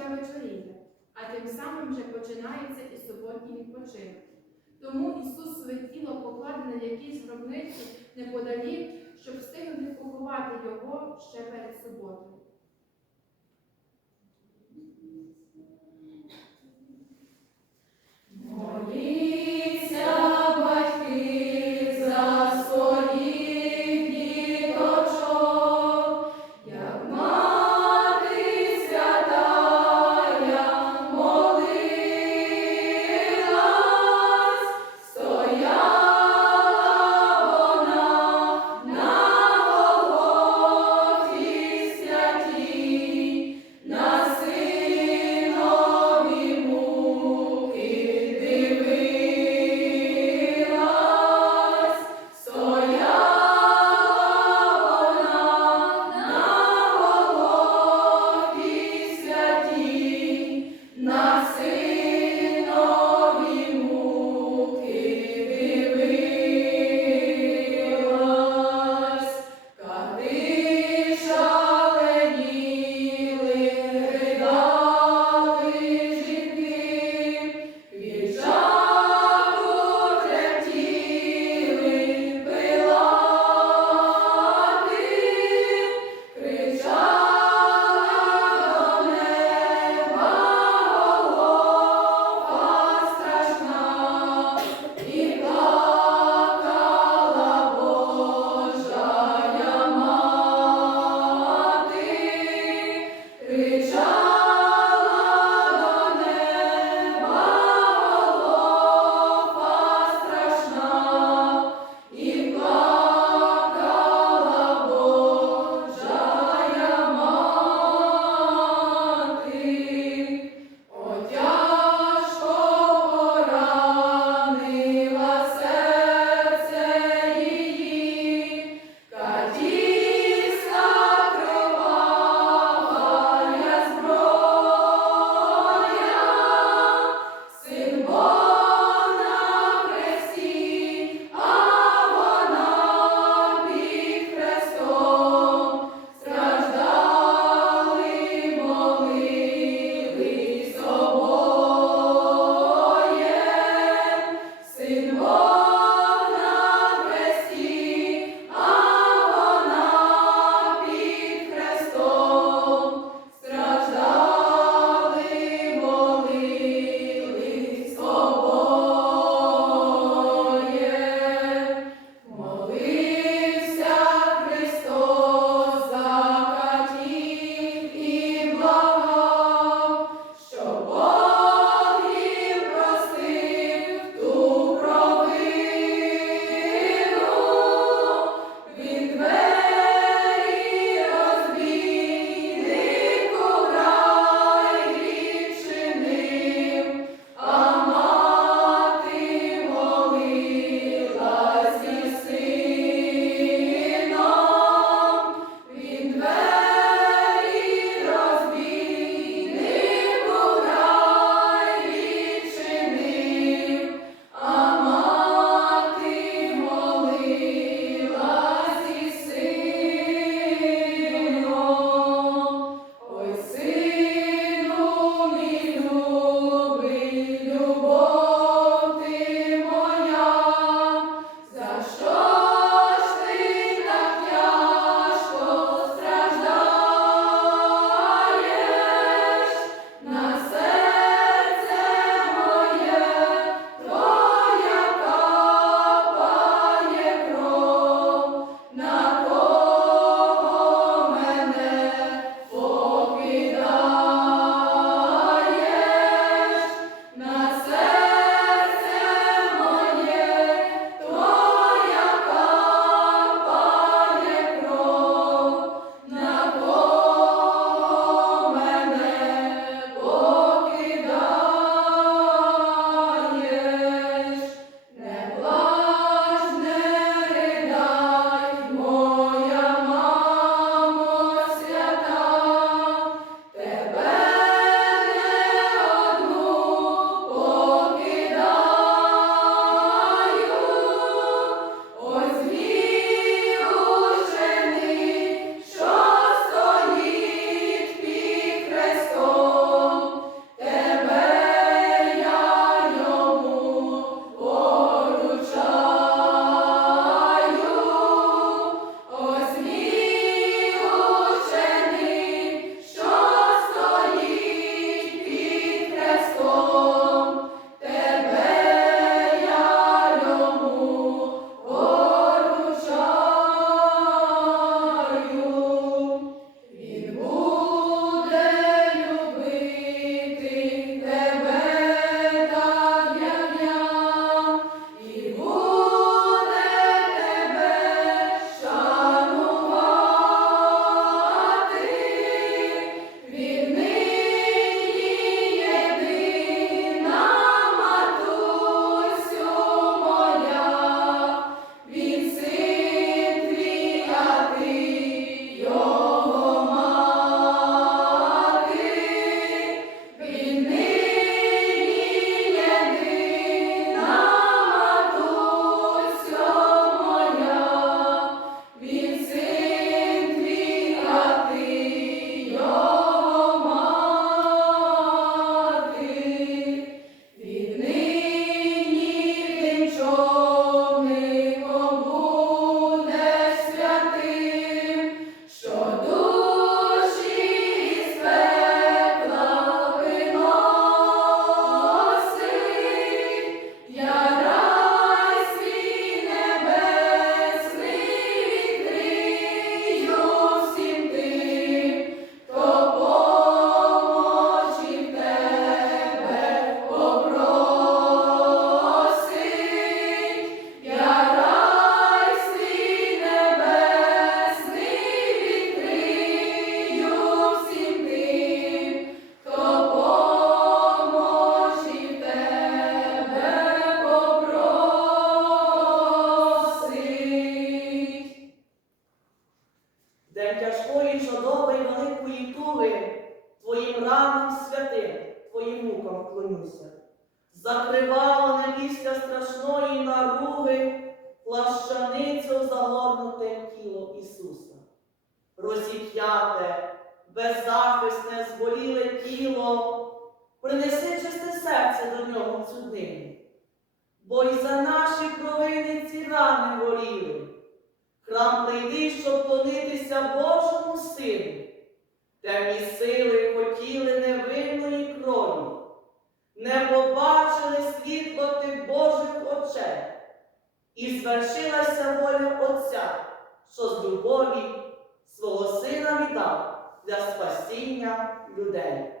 вже вечоріє, а тим самим вже починається і суботній відпочинок. Тому Ісус своє тіло покладе на якійсь гробниці неподалік, щоб встигнути поховати його ще перед суботою. Твоїм святим, твоїм мукам вклонюся. Закривавлене після страшної наруги, плащаницю загорнуте тіло Ісуса. Розіп'яте, беззахисне, зболіле тіло, принеси чисте серце до нього в. Бо й за наші провини ці рани горіли. Храм прийди, щоб клонитися Божому Сину. Темні сили хотіли невинної крові, не побачили світло тих Божих очей, і звершилася воля Отця, що з любові свого сина віддав для спасіння людей.